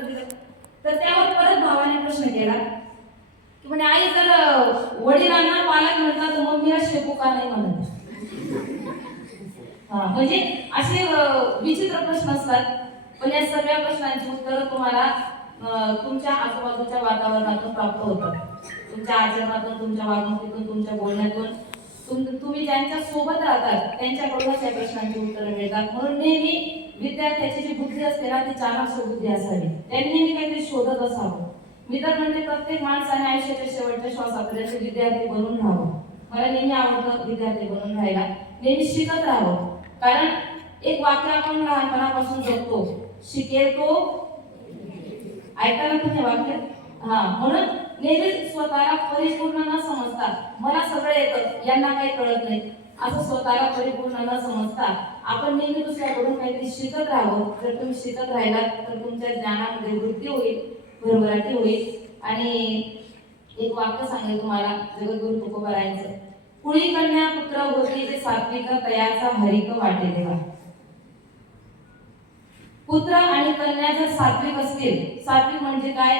उत्तर दिलं. तर त्यावर परत भावाने प्रश्न केला की म्हणे आई जर वडिलांना पालक म्हणतात तर मम्मीला शेपू का नाही म्हणत? म्हणजे असे विचित्र प्रश्न असतात. पण या सगळ्या प्रश्नांची उत्तरं तुम्हाला तुमच्या आजूबाजूच्या वातावरणातून प्राप्त होतात. तुमच्या आचरणातून, तुमच्या वागणुकीतून, तुमच्या बोलण्यातून, तुम्ही ज्यांच्या सोबत राहतात त्यांच्याकडूनच या प्रश्नांची उत्तरं मिळतात. म्हणून नेहमी विद्यार्थ्याची जी बुद्धी असते ना ती चाणक्य बुद्धी असावी. त्यांनी नेहमी काहीतरी शोधत असावं. मी तर म्हणते प्रत्येक माणसाने आयुष्याच्या शेवटच्या श्वासापर्यंत विद्यार्थी बनून राहावं. मला नेहमी आवडतं विद्यार्थी बनून राहायला, नेहमी शिकत राहावं. कारण एक वाक्य आपण लहानपणापासून जगतो, शिकेल तो ऐकायला पण हे वाक्य म्हणून नेहमी स्वतःला परिपूर्ण न समजता मला सगळं येतं यांना काही कळत नाही असं स्वतःला परिपूर्ण न समजता आपण नेहमी दुसऱ्याकडून काहीतरी शिकत राहावं. जर तुम्ही शिकत राहिलात तर तुमच्या ज्ञानामध्ये वृद्धी होईल, भरभराटी होईल. आणि एक वाक्य सांगेल तुम्हाला जगद्गुरु तुकोबारायांचं, कुळी कन्या पुत्र होती ते सात्विक तयाचा हरिक वाटे देवा. पुत्र आणि कन्या जर सात्विक असतील, सात्विक म्हणजे काय?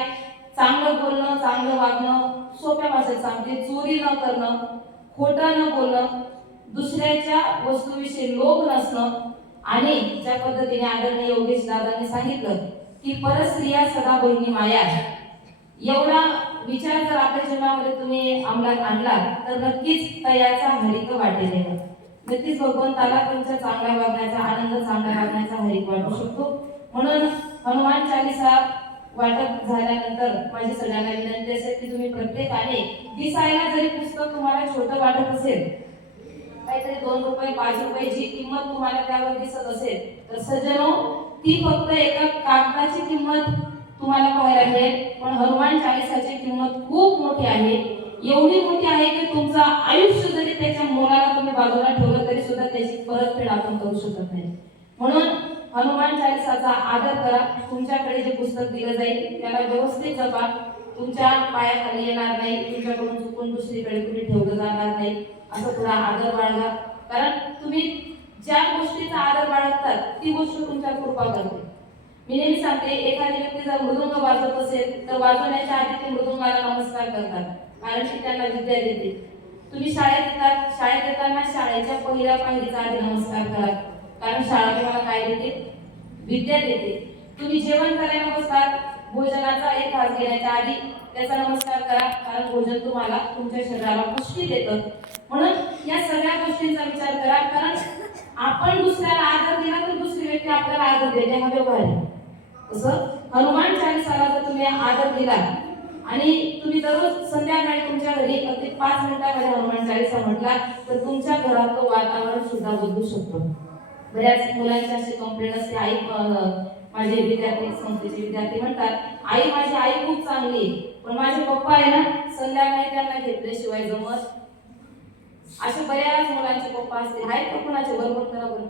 चांगलं बोलणं, चांगलं वागणं, सोप्या भाषेत सांगते, चोरी न करणं, खोटं न बोलणं, दुसऱ्याच्या वस्तूविषयी लोभ नसणं, आणि ज्या पद्धतीने आदरणीय योगेश दादांनी सांगितलं की परस्त्रिया सदा बहिणी माया, एवढा विचार जर आपल्या जीवनामध्ये तुम्ही अंमलात आणला तर नक्कीच तयाचा हरिक वाटे देणं, नक्कीच भगवंताला तुमच्या चांगल्या वागण्याचा आनंद, चांगल्या वागण्याचा हरिक वाटू शकतो. म्हणून हनुमान चालीसा वाटप झाल्यानंतर माझी सगळ्यांना विनंती असेल की तुम्ही प्रत्येकाने दिसायला जरी पुस्तक तुम्हाला छोटं वाटत असेल, काहीतरी 2 रुपये 5 रुपये जी किंमत तुम्हाला त्यावर दिसत असेल तर सज्जनो ती फक्त एका कागदाची किंमत तुम्हाला पाहायला मिळेल. पण हनुमान चालीसाची किंमत खूप मोठी आहे. एवढी मोठी आहे की तुमचं आयुष्य जरी त्याच्या मोलाला तुम्ही बाजूला ठेवलं तरी सुद्धा त्याची परतफेड आपण करू शकत नाही. म्हणून हनुमान चालीसाचा आदर करा. तुमच्याकडे जे पुस्तक दिलं जाईल त्याला व्यवस्थित जपा. तुमच्या पायाखाली येणार नाही, तुमच्याकडून चुकून दुसरीकडे तुम्ही ठेवलं जाणार नाही, असं थोडा आदर बाळगा. कारण तुम्ही ज्या गोष्टीचा आदर बाळगतात ती गोष्ट तुमच्या कृपा करते. मी नेहमी सांगते, एखादी व्यक्ती जर मृदुंग वाजवत असेल तर वाजवण्याच्या आधी ते मृदुंगाला नमस्कार करतात, कारण ती त्यांना विद्या देते. तुम्ही शाळेत येतात, शाळेत येताना शाळेच्या पहिल्या पायरीचा आधी नमस्कार करा, कारण शाळा तुम्हाला काय देते? विद्या देते. तुम्ही जेवण करायला बसतात, भोजनाचा एक घास घेण्याच्या आधी त्याचा नमस्कार करा, कारण भोजन तुम्हाला तुमच्या शरीराला पुष्टी देतं. म्हणून या सगळ्या गोष्टींचा विचार करा, कारण आपण दुसऱ्याला आदर दिला तर दुसरी व्यक्ती आपल्याला आदर देते, हा व्यवहार आहे. तसं हनुमान चालीसाला जर तुम्ही आदर दिला आणि तुम्ही दररोज संध्याकाळी तुमच्या घरी अगदी 5 मिनिटांमध्ये हनुमान चालीसा म्हटला तर तुमच्या घरातलं वातावरण सुद्धा बदलू शकतो. बऱ्याच मुलांची अशी कंप्लेंट असते, आई माझे विद्यार्थी, संस्थेचे विद्यार्थी म्हणतात, आई माझी आई खूप चांगली आहे पण माझे पप्पा आहे ना संध्याकाळी त्यांना घेतल्याशिवाय जमत. असे बऱ्याच मुलांचे पप्पा असतील, आहेत का कुणाचे? बरोबर करा बरं.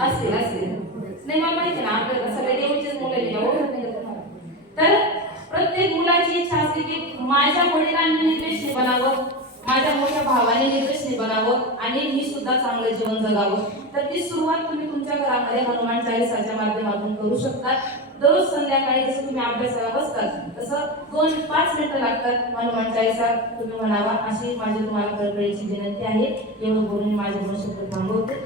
असतील नाही, मला माहिती ना आपल्याला सगळे देवीचेच मुलं. तर प्रत्येक मुलाची इच्छा असते की माझ्या वडिलांनी निर्देशनी बनावं, माझ्या मोठ्या भावाने निर्देशनी बनावं आणि मी सुद्धा चांगलं जीवन जगावं. तर ती सुरुवात तुम्ही तुमच्या घरामध्ये हनुमान चालीसाच्या माध्यमातून करू शकता. दररोज संध्याकाळी जसं तुम्ही अभ्यासाला बसतात तसं 2-5 मिनिटं लागतात, हनुमान चालीसा तुम्ही म्हणावा, अशी माझी तुम्हाला कळकळीची विनंती आहे. एवढं बोलून माझे 2 शब्द थांबवते.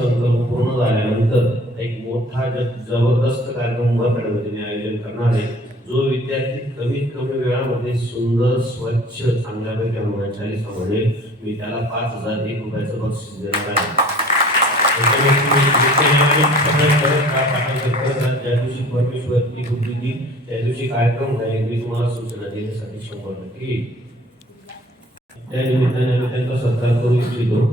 पूर्ण झाल्यानंतर एक मोठा जबरदस्त कार्यक्रम गणपतीने आयोजन करणार आहे. जो विद्यार्थी कमीत कमी वेळामध्ये सुंदर, स्वच्छ, चांगल्यापैकी हनुमान चालीसा म्हणेल, मी त्याला 5001 रुपयाचं बक्षीस देणार आहे. ज्या दिवशी परमेश्वरची बुद्धी दिली त्या दिवशी कार्यक्रम राहील, मी तुम्हाला सूचना देण्यासाठी 100% येईल. त्या निमित्ताने आम्ही त्यांचा सत्कार करू इच्छितो.